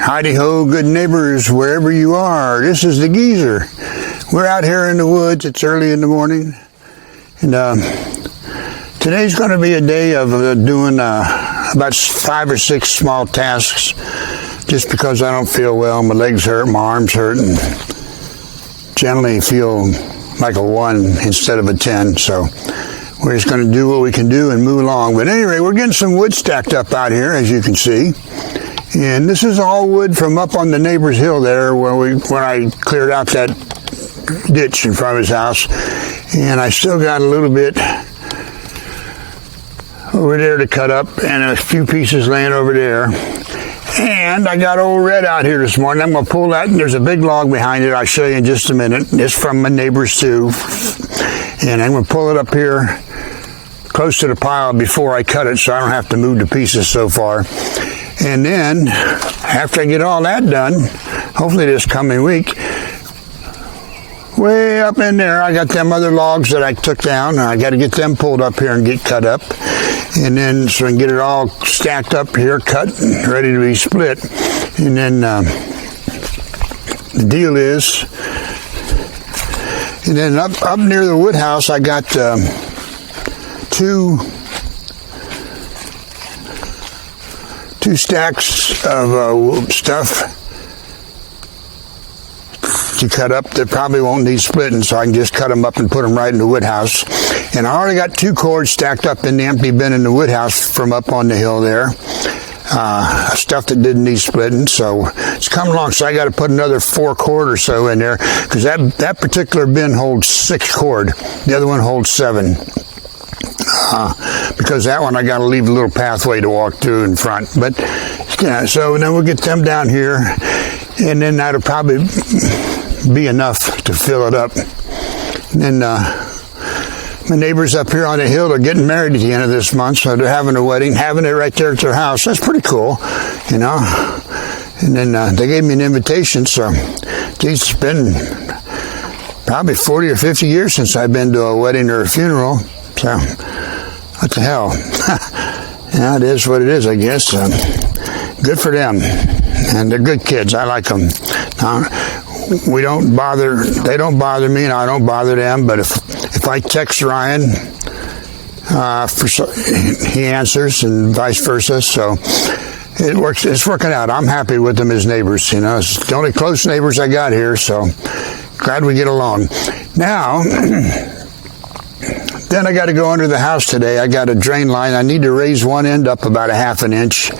Howdy-ho, good neighbors, wherever you are. This is the Geezer. We're out here in the woods. It's early in the morning. And today's going to be a day of doing about 5 or 6 small tasks just because I don't feel well. My legs hurt, my arms hurt, and generally feel like a 1 instead of a 10. So we're just going to do what we can do and move along. But anyway, we're getting some wood stacked up out here, as you can see. And this is all wood from up on the neighbor's hill there when I cleared out that ditch in front of his house. And I still got a little bit over there to cut up and a few pieces laying over there. And I got old Red out here this morning. I'm going to pull that, and there's a big log behind it. I'll show you in just a minute. It's from my neighbor's too. And I'm going to pull it up here close to the pile before I cut it so I don't have to move the pieces so far. And then, after I get all that done, hopefully this coming week, way up in there, I got them other logs that I took down. I got to get them pulled up here and get cut up. And then, so I can get it all stacked up here, cut, and ready to be split. And then, the deal is, and then up near the wood house, I got two stacks of stuff to cut up that probably won't need splitting, so I can just cut them up and put them right in the wood house. And I already got 2 cords stacked up in the empty bin in the wood house from up on the hill there. Stuff that didn't need splitting, so it's coming along. So I got to put another 4 cord or so in there because that particular bin holds 6 cord. The other one holds 7. Because that one I got to leave a little pathway to walk through in front. But yeah, so then we'll get them down here, and then that'll probably be enough to fill it up. And then my neighbors up here on the hill are getting married at the end of this month, so they're having a wedding, having it right there at their house. That's pretty cool, you know. And then they gave me an invitation, so it's been probably 40 or 50 years since I've been to a wedding or a funeral. So, what the hell? Yeah, it is what it is, I guess. Good for them. And they're good kids. I like them. They don't bother me, and I don't bother them. But if I text Ryan, he answers, and vice versa. So it works. It's working out. I'm happy with them as neighbors. You know, it's the only close neighbors I got here. So glad we get along. Now. Then I got to go under the house today. I got a drain line. I need to raise one end up about a 1/2 inch.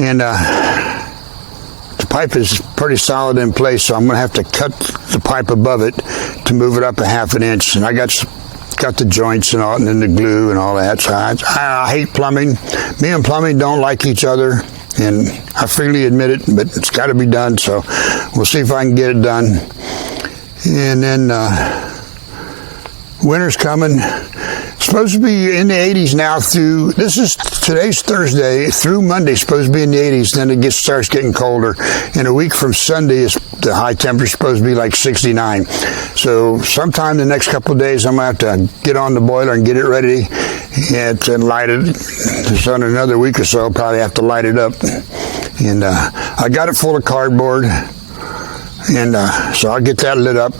And the pipe is pretty solid in place, so I'm going to have to cut the pipe above it to move it up a 1/2 inch. And I got the joints and all, and then the glue and all that. So I hate plumbing. Me and plumbing don't like each other, and I freely admit it, but it's got to be done. So we'll see if I can get it done. And then winter's coming. It's supposed to be in the 80s now today's Thursday, through Monday, supposed to be in the 80s, then it starts getting colder. And a week from Sunday, the high temperature is supposed to be like 69. So sometime the next couple of days, I'm going to have to get on the boiler and get it ready and light it. So in another week or so, I'll probably have to light it up. And I got it full of cardboard, and so I'll get that lit up.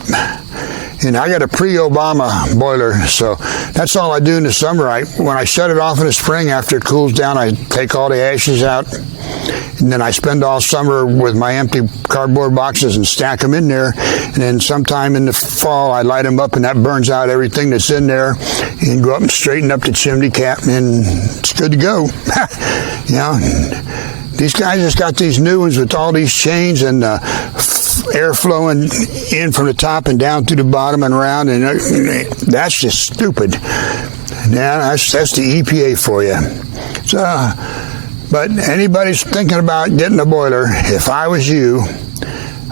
And I got a pre-Obama boiler, so that's all I do in the summer. When I shut it off in the spring, after it cools down, I take all the ashes out, and then I spend all summer with my empty cardboard boxes and stack them in there. And then sometime in the fall, I light them up, and that burns out everything that's in there, and go up and straighten up the chimney cap, and it's good to go. You know, these guys just got these new ones with all these chains and air flowing in from the top and down through the bottom and around, and that's just stupid. Yeah, that's the EPA for you. So, but anybody's thinking about getting a boiler, if I was you,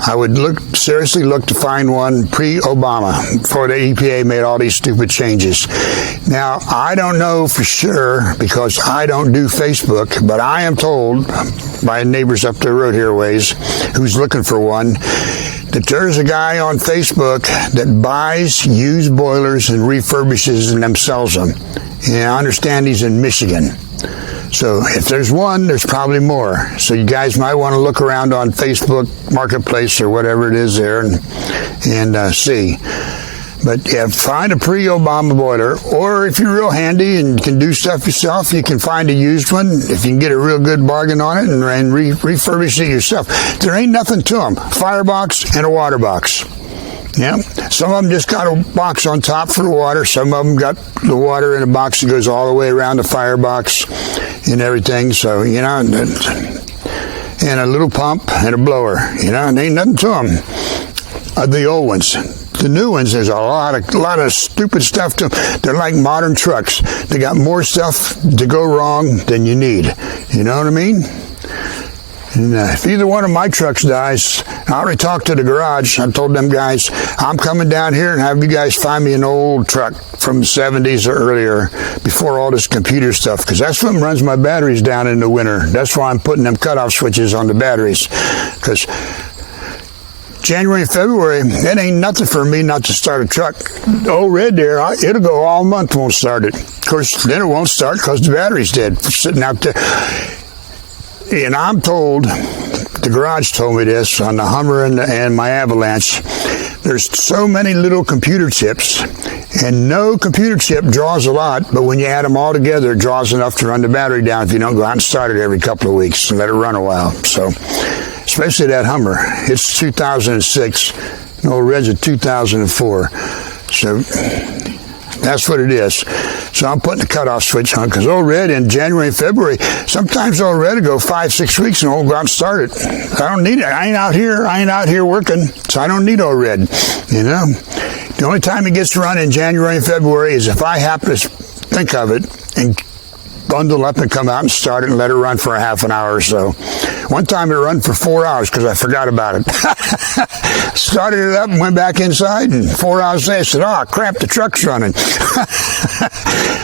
I would seriously look to find one pre-Obama before the EPA made all these stupid changes. Now, I don't know for sure because I don't do Facebook, but I am told by neighbors up the road here ways who's looking for one that there's a guy on Facebook that buys used boilers and refurbishes and then sells them. And I understand he's in Michigan. So if there's one, there's probably more. So you guys might want to look around on Facebook Marketplace or whatever it is there and see. But yeah, find a pre-Obama boiler, or if you're real handy and can do stuff yourself, you can find a used one if you can get a real good bargain on it and refurbish it yourself. There ain't nothing to them. Firebox and a water box. Yeah, some of them just got a box on top for the water. Some of them got the water in a box that goes all the way around the firebox and everything. So, you know, and a little pump and a blower. You know, and ain't nothing to them. The old ones. The new ones, there's a lot of stupid stuff to them. They're like modern trucks. They got more stuff to go wrong than you need. You know what I mean? And if either one of my trucks dies, I already talked to the garage. I told them guys, I'm coming down here and have you guys find me an old truck from the 70s or earlier, before all this computer stuff, because that's what runs my batteries down in the winter. That's why I'm putting them cutoff switches on the batteries, because January and February, it ain't nothing for me not to start a truck. The old red there, it'll go all month, won't start it. Of course, then it won't start because the battery's dead, sitting out there. And I'm told, the garage told me this on the Hummer and my Avalanche, there's so many little computer chips, and no computer chip draws a lot, but when you add them all together, it draws enough to run the battery down if you don't go out and start it every couple of weeks and let it run a while. So, especially that Hummer. It's 2006. No, Red's a 2004. So that's what it is. So I'm putting the cutoff switch on, because old Red in January and February, sometimes old Red will go 5-6 weeks and won't go out and start it. I don't need it. I ain't out here working, so I don't need old Red. You know, the only time it gets to run in January and February is if I happen to think of it and bundle up and come out and start it and let it run for a half an hour or so. One time it ran for 4 hours because I forgot about it. Started it up and went back inside, and 4 hours later I said, oh crap, the truck's running.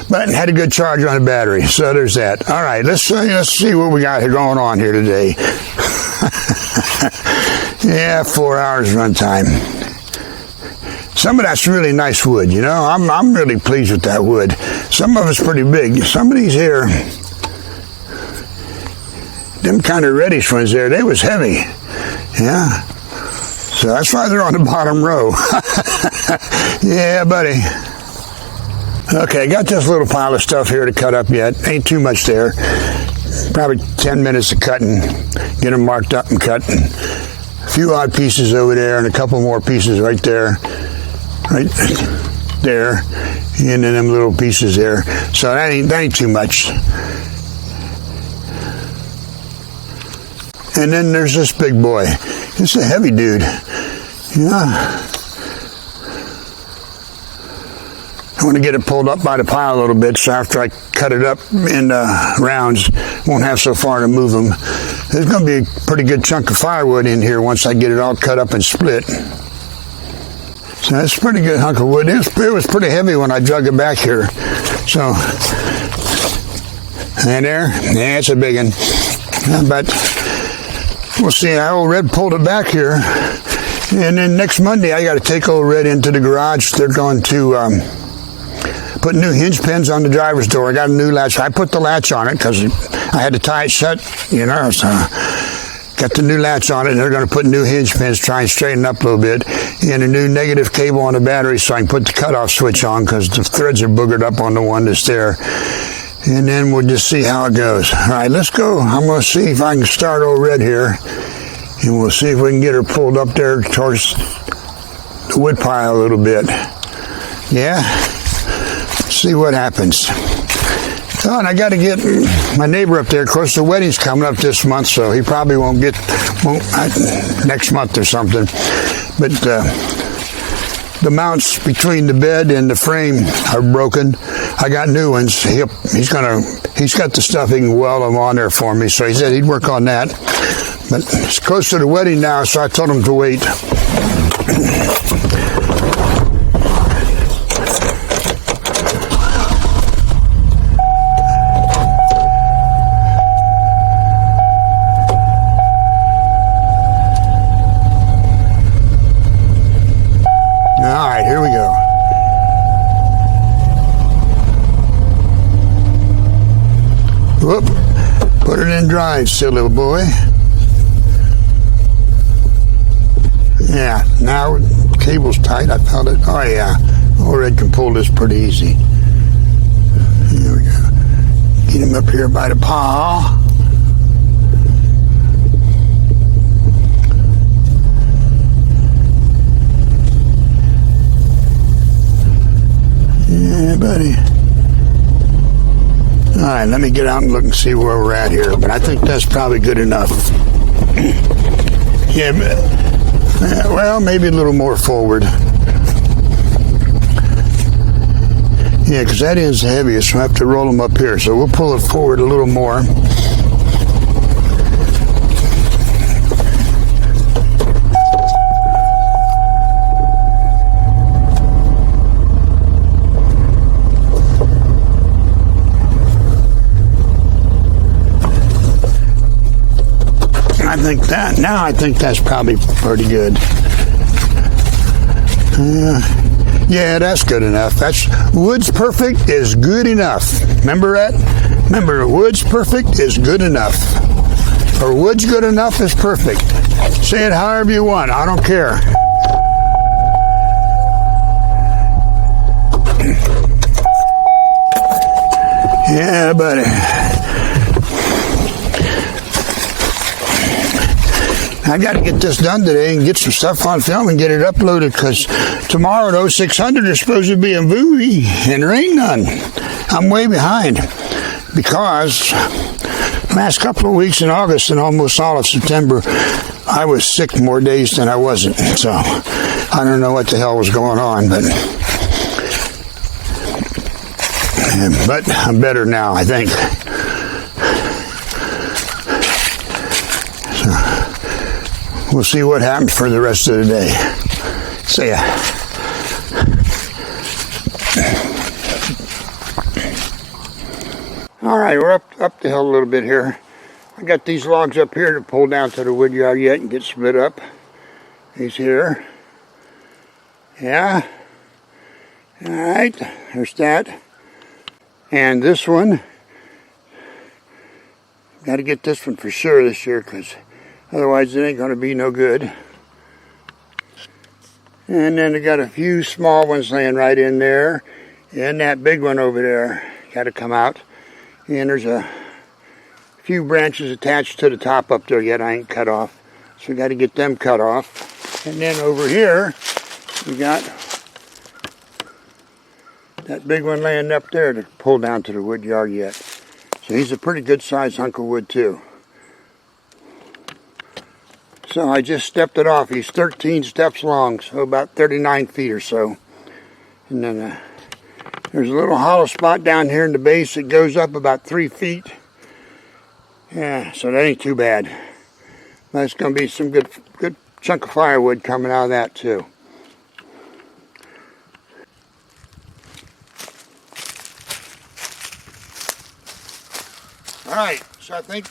But had a good charge on the battery, so there's that. All right, let's see what we got going on here today. Yeah, 4 hours run time. Some of that's really nice wood, you know. I'm really pleased with that wood. Some of it's pretty big. Some of these here, them kind of reddish ones there, they was heavy. Yeah. So that's why they're on the bottom row. Yeah, buddy. Okay, I got this little pile of stuff here to cut up yet. Ain't too much there. Probably 10 minutes of cutting. Get them marked up and cut. And a few odd pieces over there and a couple more pieces right there. Right there, and then them little pieces there. So that ain't too much. And then there's this big boy. It's a heavy dude. Yeah. I want to get it pulled up by the pile a little bit, so after I cut it up in rounds, won't have so far to move them. There's going to be a pretty good chunk of firewood in here once I get it all cut up and split. So that's a pretty good hunk of wood. It was pretty heavy when I drug it back here. So, and there, yeah, it's a big one. But we'll see how old Red pulled it back here. And then next Monday, I got to take old Red into the garage. They're going to put new hinge pins on the driver's door. I got a new latch. I put the latch on it because I had to tie it shut, you know, so got the new latch on it, and they're going to put new hinge pins, try and straighten up a little bit, and a new negative cable on the battery so I can put the cutoff switch on, because the threads are boogered up on the one that's there. And then we'll just see how it goes. All right, let's go. I'm going to see if I can start old Red here, and we'll see if we can get her pulled up there towards the wood pile a little bit. Yeah? See what happens. Oh, and I got to get my neighbor up there. Of course, the wedding's coming up this month, so he probably won't next month or something. But the mounts between the bed and the frame are broken. I got new ones. He's got the stuff. He can weld them on there for me. So he said he'd work on that. But it's close to the wedding now, so I told him to wait. All right, here we go. Whoop. Put it in drive, silly boy. Yeah, now the cable's tight. I felt it. Oh yeah, Red can pull this pretty easy. Here we go. Get him up here by the paw. Yeah, buddy. All right, let me get out and look and see where we're at here. But I think that's probably good enough. Yeah, well, maybe a little more forward. Yeah, because that end's the heaviest, so I have to roll them up here. So we'll pull it forward a little more. I think that's probably pretty good. Yeah, that's good enough. That's wood's perfect is good enough. Remember that? Remember, wood's perfect is good enough. Or wood's good enough is perfect. Say it however you want. I don't care. Yeah, buddy. I got to get this done today and get some stuff on film and get it uploaded, because tomorrow at 0600 there's supposed to be a movie and there ain't none. I'm way behind because last couple of weeks in August and almost all of September I was sick more days than I wasn't. So I don't know what the hell was going on, but I'm better now, I think. We'll see what happens for the rest of the day. See ya. All right, we're up the hill a little bit here. I got these logs up here to pull down to the wood yard yet and get split up. He's here. Yeah. All right, there's that. And this one, got to get this one for sure this year, because otherwise it ain't going to be no good. And then I got a few small ones laying right in there. And that big one over there got to come out. And there's a few branches attached to the top up there yet I ain't cut off. So we got to get them cut off. And then over here we got that big one laying up there to pull down to the wood yard yet. So he's a pretty good sized hunk of wood too. So I just stepped it off. He's 13 steps long, so about 39 feet or so. And then there's a little hollow spot down here in the base that goes up about 3 feet. Yeah, so that ain't too bad. That's going to be some good chunk of firewood coming out of that too. Alright, so I think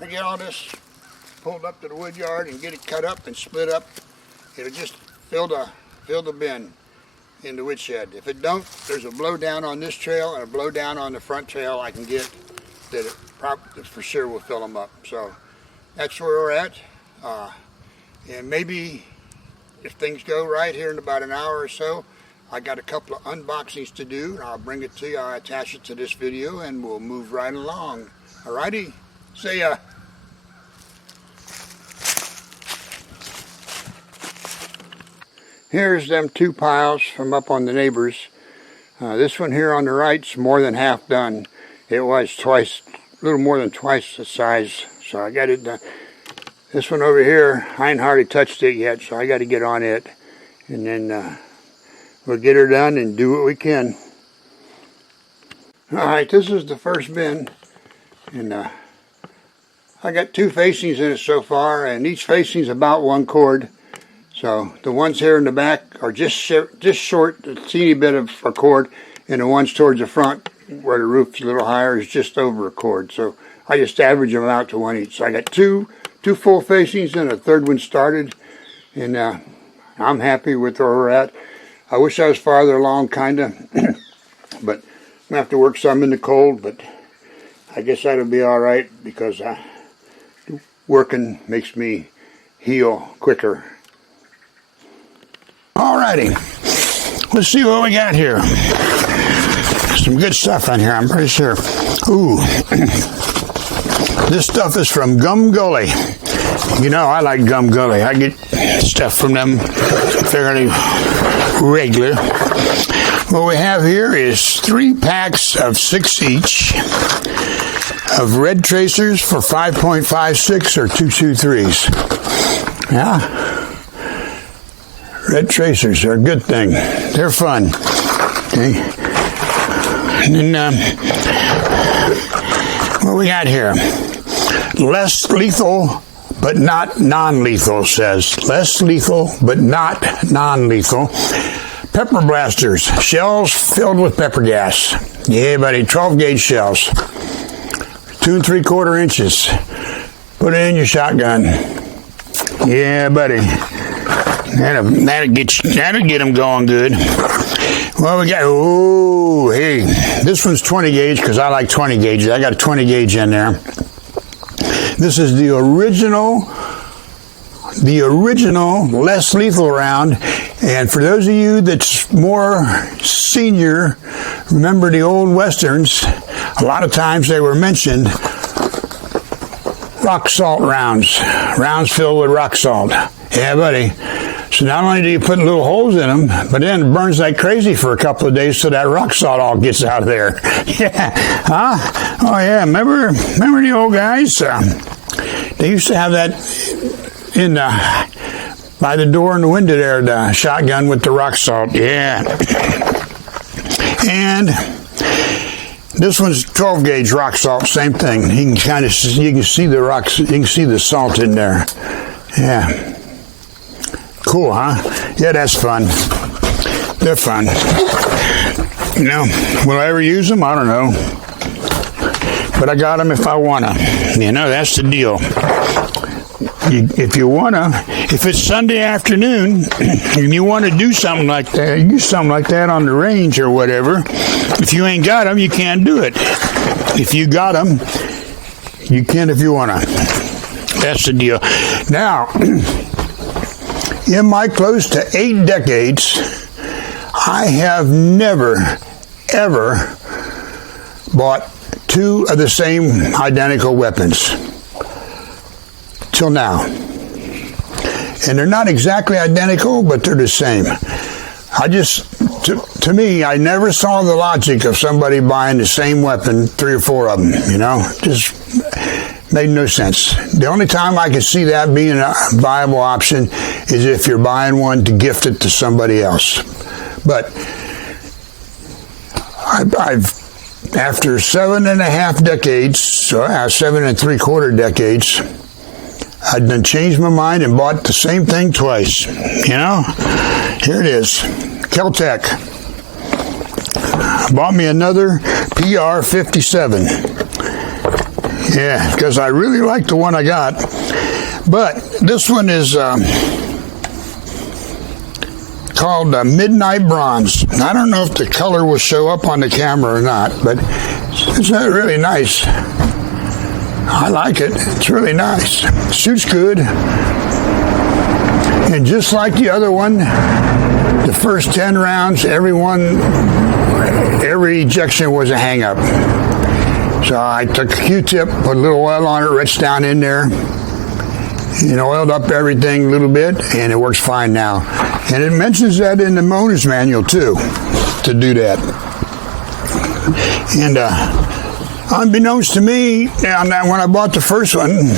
I get all this pulled up to the wood yard and get it cut up and split up. It'll just fill the bin in the woodshed. If it don't, there's a blow down on this trail and a blow down on the front trail I can get that it for sure will fill them up. So that's where we're at. And maybe if things go right here in about an hour or so, I got a couple of unboxings to do, and I'll bring it to you. I'll attach it to this video and we'll move right along. Alrighty, see ya. Here's them two piles from up on the neighbors. This one here on the right's more than half done. It was a little more than twice the size, so I got it done. This one over here, I ain't hardly touched it yet, so I got to get on it. And then we'll get her done and do what we can. Alright, this is the first bin. And I got two facings in it so far, and each facing's about 1 cord. So the ones here in the back are just short, a teeny bit of a cord, and the ones towards the front, where the roof's a little higher, is just over a cord. So I just average them out to 1 each. So I got two full facings and a third one started, and I'm happy with where we're at. I wish I was farther along, kinda, but I'm gonna have to work some in the cold. But I guess that'll be all right because working makes me heal quicker. Alrighty, let's see what we got here. Some good stuff on here, I'm pretty sure. Ooh, this stuff is from Gum Gully. You know, I like Gum Gully. I get stuff from them fairly regular. What we have here is 3 packs of 6 each of red tracers for 5.56 or 223s. Yeah. Red tracers are a good thing. They're fun. Okay. And then, what we got here? Less lethal, but not non-lethal, says. Less lethal, but not non-lethal. Pepper blasters. Shells filled with pepper gas. Yeah, buddy. 12-gauge shells. 2 3/4 inches. Put it in your shotgun. Yeah, buddy. That'll get them going good. Well, we got, oh, hey, this one's 20 gauge because I like 20 gauges. I got a 20 gauge in there. This is the original less lethal round. And for those of you that's more senior, remember the old westerns, a lot of times they were mentioned rock salt rounds filled with rock salt. Yeah, buddy. So not only do you put little holes in them, but then it burns like crazy for a couple of days so that rock salt all gets out of there. Yeah. Huh? Oh, yeah. Remember the old guys? They used to have that in by the door and the window there, the shotgun with the rock salt. Yeah. And this one's 12 gauge rock salt, same thing. You can see the rocks, you can see the salt in there. Yeah. Cool, huh? Yeah, that's fun. They're fun. You know, will I ever use them? I don't know. But I got them if I want to. You know, that's the deal. If you want to, if it's Sunday afternoon and you want to do something like that, use something like that on the range or whatever, if you ain't got them, you can't do it. If you got them, you can if you want to. That's the deal. Now, in my close to 8 decades, I have never, ever bought 2 of the same identical weapons. Till now. And they're not exactly identical, but they're the same. To me, I never saw the logic of somebody buying the same weapon, 3 or 4 of them, you know? Just made no sense. The only time I could see that being a viable option is if you're buying one to gift it to somebody else. But I've after 7.5 decades, 7 3/4 decades, I'd done changed my mind and bought the same thing twice. You know, here it is, Kel-Tec. Bought me another PR-57. Yeah, because I really like the one I got. But this one is called Midnight Bronze. I don't know if the color will show up on the camera or not, but it's really nice. I like it. It's really nice. Shoots good. And just like the other one, the first 10 rounds, every ejection was a hang-up. So I took a Q-tip, put a little oil on it, reached down in there, and oiled up everything a little bit, and it works fine now. And it mentions that in the owner's manual, too, to do that. And unbeknownst to me, when I bought the first one,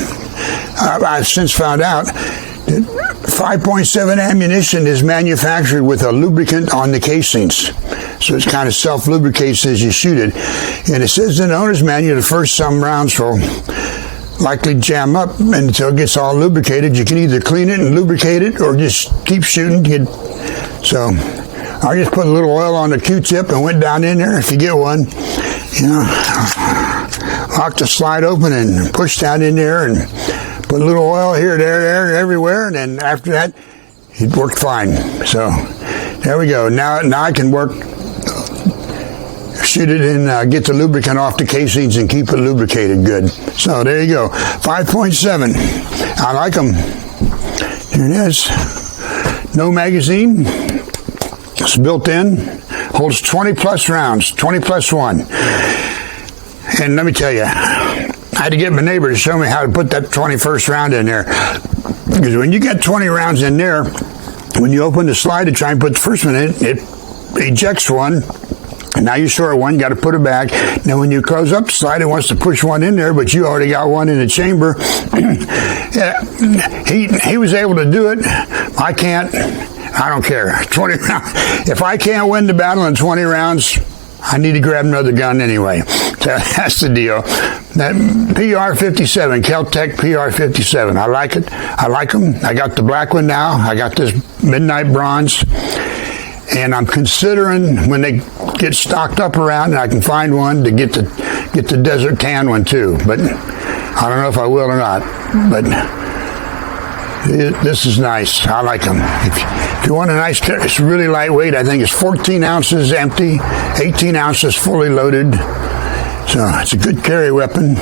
I've since found out that 5.7 ammunition is manufactured with a lubricant on the casings. So it kind of self-lubricates as you shoot it. And it says in the owner's manual, the first some rounds will likely jam up until it gets all lubricated. You can either clean it and lubricate it or just keep shooting. So I just put a little oil on the Q-tip and went down in there. If you get one, lock the slide open and push down in there and put a little oil here, there, everywhere. And then after that, it worked fine. So there we go. Now I can shoot it and get the lubricant off the casings and keep it lubricated good. So there you go, 5.7. I like them. Here it is. No magazine. It's built in. Holds 20 plus rounds, 20 plus 1. And let me tell you, I had to get my neighbor to show me how to put that 21st round in there. Because when you get 20 rounds in there, when you open the slide to try and put the first one in, it ejects one. And now you're short one, you got to put it back. Now when you close up the slide, it wants to push one in there, but you already got one in the chamber. Yeah, he was able to do it. I can't. I don't care. 20 rounds. If I can't win the battle in 20 rounds, I need to grab another gun anyway. So that's the deal. That PR-57, Kel-Tec PR-57. I like it. I like them. I got the black one now. I got this midnight bronze. And I'm considering when they get stocked up around and I can find one to get the desert tan one too. But I don't know if I will or not. But this is nice. I like them. If you want a nice, it's really lightweight. I think it's 14 ounces empty, 18 ounces fully loaded. So it's a good carry weapon.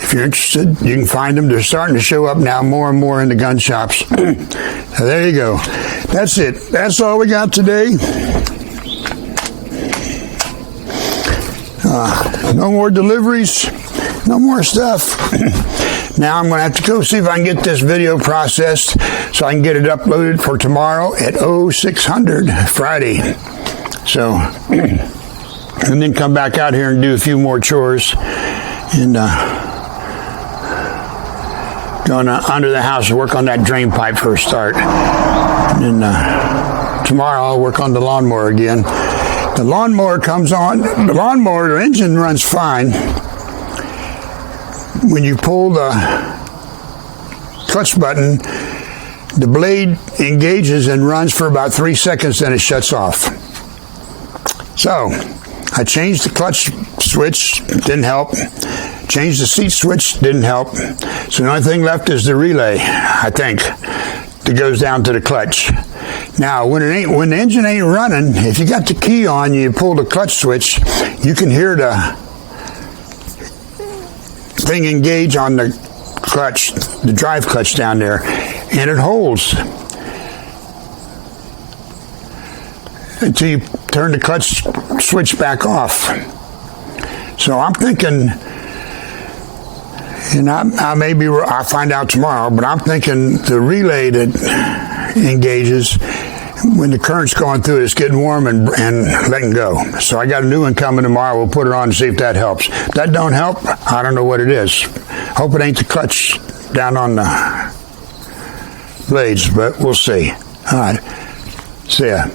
If you're interested, you can find them. They're starting to show up now more and more in the gun shops. So there you go. That's it. That's all we got today. No more deliveries. No more stuff. Now I'm going to have to go see if I can get this video processed so I can get it uploaded for tomorrow at 0600 Friday. So, and then come back out here and do a few more chores. And going under the house and work on that drain pipe for a start. And then tomorrow I'll work on the lawnmower again. The lawnmower comes on. The lawnmower, the engine runs fine. When you pull the clutch button, the blade engages and runs for about 3 seconds, then it shuts off. So I changed the clutch switch, didn't help. Changed the seat switch, didn't help. So the only thing left is the relay, I think, that goes down to the clutch. Now, when the engine ain't running, if you got the key on, you pull the clutch switch, you can hear the thing engage on the clutch, the drive clutch down there, and it holds until you turn the clutch switch back off. So I'm thinking, and I'll find out tomorrow, but I'm thinking the relay that engages when the current's going through it, it's getting warm and letting go. So I got a new one coming tomorrow. We'll put it on and see if that helps. If that don't help, I don't know what it is. Hope it ain't the clutch down on the blades, but we'll see. All right. See ya.